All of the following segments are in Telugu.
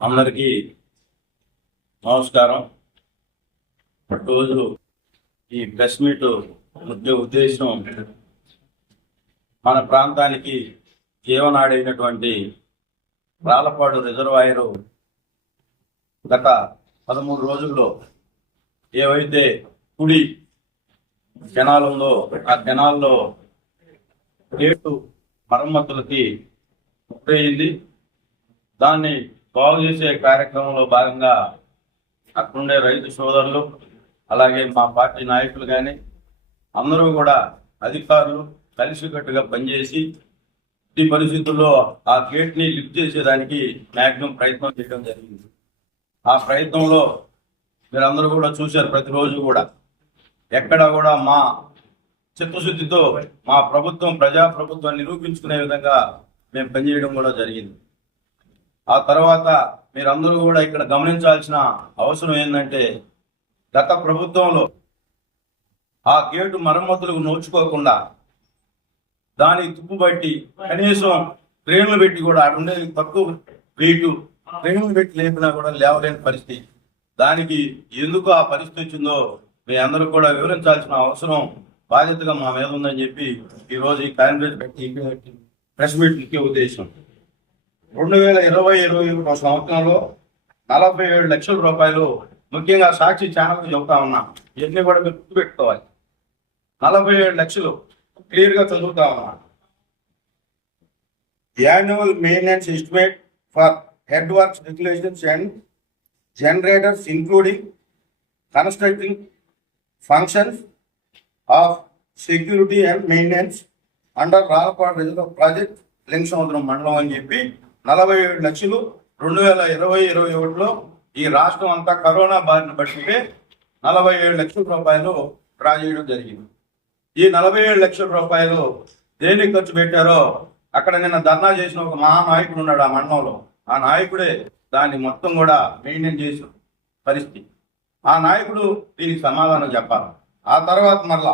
అందరికీ నమస్కారం రోజు ఈ ప్రెస్ మీట్ ముఖ్య ఉద్దేశం మన ప్రాంతానికి జీవనాడైనటువంటి రాలపాడు రిజర్వాయర్ గత పదమూడు రోజుల్లో ఏవైతే కుడి కెనాల్ ఉందో ఆ కెనాల్లో గేటు మరమ్మతులకి పూర్తయింది దాన్ని బాగు చేసే కార్యక్రమంలో భాగంగా అక్కడుండే రైతు సోదరులు అలాగే మా పార్టీ నాయకులు కానీ అందరూ కూడా అధికారులు కలిసికట్టుగా పనిచేసి ఈ పరిస్థితుల్లో ఆ గేట్ని లిఫ్ట్ చేసేదానికి మ్యాక్సిమం ప్రయత్నం చేయడం జరిగింది. ఆ ప్రయత్నంలో మీరందరూ కూడా చూశారు ప్రతిరోజు కూడా. ఎక్కడ కూడా మా చిత్తశుద్ధితో మా ప్రభుత్వం ప్రజా ప్రభుత్వం నిరూపించుకునే విధంగా మేము పనిచేయడం కూడా జరిగింది. ఆ తర్వాత మీరందరూ కూడా ఇక్కడ గమనించాల్సిన అవసరం ఏంటంటే గత ప్రభుత్వంలో ఆ గేటు మరమ్మతులకు నోచుకోకుండా దాని తుప్పుబట్టి కనీసం ట్రైన్లు పెట్టి కూడా అక్కడ ఉండేది తక్కువ రేటు ట్రైన్లు పెట్టి లేపినా కూడా లేవలేని పరిస్థితి. దానికి ఎందుకు ఆ పరిస్థితి వచ్చిందో మీ అందరూ కూడా వివరించాల్సిన అవసరం బాధ్యతగా మా మీద ఉందని చెప్పి ఈ రోజు ఈ కాంగ్రెస్ పెట్టి ప్రెస్ మీట్ ముఖ్య ఉద్దేశం. రెండు వేల ఇరవై ఇరవై ఒకటో సంవత్సరంలో నలభై ఏడు లక్షల రూపాయలు ముఖ్యంగా సాక్షి ఛానల్ చెబుతా ఉన్నా ఇవన్నీ కూడా మీరు గుర్తుపెట్టుకోవాలి. నలభై ఏడు లక్షలు క్లియర్గా చదువుతా ఉన్నా. Annual maintenance estimate for head works regulations and generators including constructing functions of security and maintenance under Ralapadu reserve project Lingasamudram మండలం అని చెప్పి నలభై ఏడు లక్షలు రెండు వేల ఇరవై ఇరవై ఒకటిలో ఈ రాష్ట్రం అంతా కరోనా బారిన పట్టుకుంటే నలభై ఏడు లక్షల రూపాయలు డ్రా చేయడం జరిగింది. ఈ నలభై ఏడు లక్షల రూపాయలు దేనికి ఖర్చు పెట్టారో అక్కడ నిన్న ధర్నా చేసిన ఒక మహానాయకుడు ఉన్నాడు ఆ మండలంలో. ఆ నాయకుడే దాన్ని మొత్తం కూడా మెయింటైన్ చేసిన పరిస్థితి. ఆ నాయకుడు దీనికి సమాధానం చెప్పాలి. ఆ తర్వాత మళ్ళా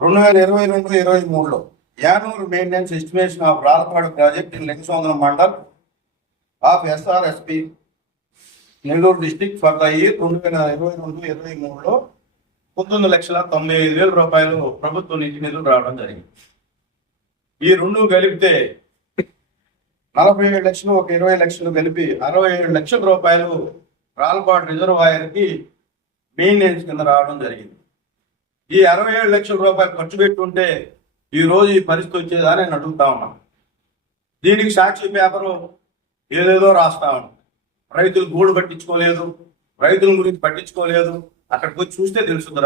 రెండు వేల ఇరవై రెండు ఇరవై మూడులో annual maintenance estimation of Ralapadu project in Lingasamudram mandal of SRSP Nellore district for the year రెండు వేల ఇరవై రెండు ఇరవై మూడులో పంతొమ్మిది లక్షల తొంభై ఐదు వేల రూపాయలు ప్రభుత్వం నిధి నిధులు రావడం జరిగింది. ఈ రెండు కలిపితే నలభై ఏడు లక్షలు ఒక ఇరవై లక్షలు కలిపి అరవై ఏడు లక్షల రూపాయలు రాల్పాడు రిజర్వాయర్కి మెయింటెనెన్స్ కింద రావడం జరిగింది. ఈ అరవై ఏడు లక్షల రూపాయలు ఖర్చు పెట్టుంటే ఈ రోజు ఈ పరిస్థితి వచ్చేదా నేను అడుగుతా ఉన్నాను దీనికి సాక్షి పేపరు ఏదేదో రాస్తా ఉన్నాం రైతులు గూడు పట్టించుకోలేదు. రైతుల గురించి పట్టించుకోలేదు. అక్కడికి వచ్చి చూస్తే తెలుస్తుంది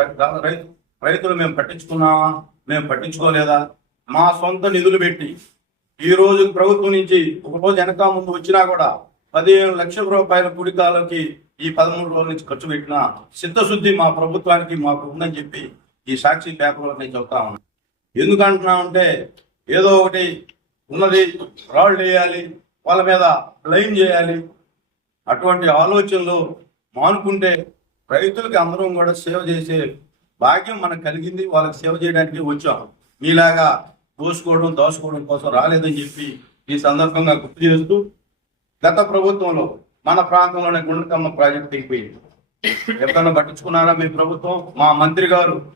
రైతు రైతులు మేము పట్టించుకున్నామా మేము పట్టించుకోలేదా? మా సొంత నిధులు పెట్టి ఈ రోజు ప్రభుత్వం నుంచి ఒక రోజు వెనక ముందు వచ్చినా కూడా పదిహేను లక్షల రూపాయల కుడికాలకి ఈ పదమూడు రోజుల నుంచి ఖర్చు పెట్టిన సిద్ధశుద్ధి మా ప్రభుత్వానికి మాకు ఉందని చెప్పి ఈ సాక్షి పేపర్లో నేను చెప్తా ఉన్నాను ఎందుకంటున్నామంటే ఏదో ఒకటి ఉన్నది రాళ్ళు వేయాలి వాళ్ళ మీద బ్లైమ్ చేయాలి. అటువంటి ఆలోచనలు మానుకుంటే రైతులకి అందరం కూడా సేవ చేసే భాగ్యం మనకు కలిగింది. వాళ్ళకి సేవ చేయడానికి వచ్చాం. మీలాగా దోసుకోవడం దోసుకోవడం కోసం రాలేదని చెప్పి ఈ సందర్భంగా గుర్తు చేస్తూ గత ప్రభుత్వంలో మన ప్రాంతంలోనే గుండకమ్మ ప్రాజెక్ట్ దిగిపోయింది ఎప్పుడన్నా పట్టించుకున్నారా మీ ప్రభుత్వం? మా మంత్రి గారు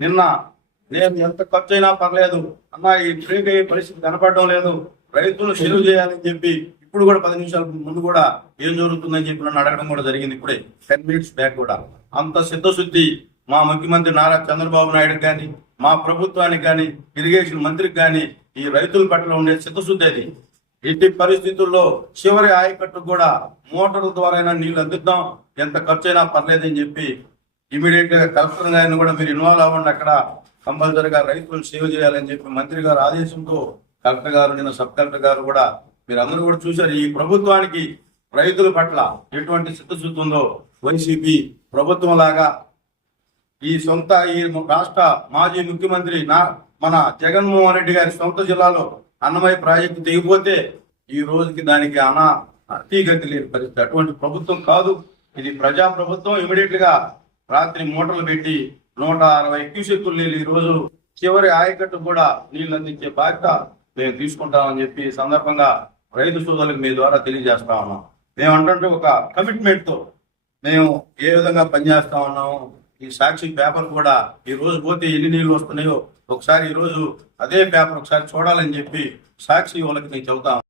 నిన్న నేను ఎంత ఖర్చు అయినా పర్లేదు. అన్న ఈ బ్రేక్ అయ్యే పరిస్థితి కనపడడం లేదు. రైతులు సెలవు చేయాలని చెప్పి ఇప్పుడు కూడా పది నిమిషాల ముందు కూడా ఏం జరుగుతుందని చెప్పి నన్ను అడగడం కూడా జరిగింది ఇప్పుడే. టెన్ మినిట్స్ బ్యాక్ కూడా. అంత సిద్ధశుద్ధి మా ముఖ్యమంత్రి నారా చంద్రబాబు నాయుడు కానీ మా ప్రభుత్వానికి కానీ ఇరిగేషన్ మంత్రికి కానీ ఈ రైతుల పట్ల ఉండే చిత్తశుద్ధి అది. ఎట్టి పరిస్థితుల్లో చివరి ఆయకట్టు కూడా మోటార్ల ద్వారా నీళ్ళు అందిద్దాం. ఎంత ఖర్చు అయినా పర్లేదని చెప్పి ఇమీడియట్గా కలెక్టర్ గారిని కూడా మీరు ఇన్వాల్వ్ అవ్వండి అక్కడ. కంపల్సరిగా రైతులను సేవ్ చేయాలని చెప్పి మంత్రి గారు ఆదేశంతో కలెక్టర్ గారు నిన్న సబ్ కలెక్టర్ గారు కూడా మీరందరూ కూడా చూశారు ఈ ప్రభుత్వానికి రైతుల పట్ల ఎటువంటి చిత్తశుద్ధి ఉందో వైసీపీ ప్రభుత్వం లాగా. ఈ సొంత ఈ రాష్ట్ర మాజీ ముఖ్యమంత్రి నా మన జగన్మోహన్ రెడ్డి గారి సొంత జిల్లాలో అన్నమయ్య ప్రాజెక్టు దిగిపోతే ఈ రోజుకి దానికి అనా అతీగతి లేని పరిస్థితి. అటువంటి ప్రభుత్వం కాదు. ఇది ప్రజా ప్రభుత్వం ఇమీడియట్గా రాత్రి మూటలు పెట్టి నూట అరవై క్యూసెక్కులు నీళ్ళు ఈ రోజు చివరి ఆయకట్టు కూడా నీళ్ళు అందించే బాధ్యత మేము తీసుకుంటామని చెప్పి సందర్భంగా రైతు సోదరులకు మీ ద్వారా తెలియజేస్తా ఉన్నాం. మేము అంటే ఒక కమిట్మెంట్తో మేము ఏ విధంగా పనిచేస్తా ఉన్నాము? ఈ సాక్షి పేపర్ కూడా ఈ రోజు పోతే ఎన్ని నీళ్ళు వస్తున్నాయో ఒకసారి ఈ రోజు అదే పేపర్ ఒకసారి చూడాలని చెప్పి సాక్షి వాళ్ళకి నేను చెబుతాను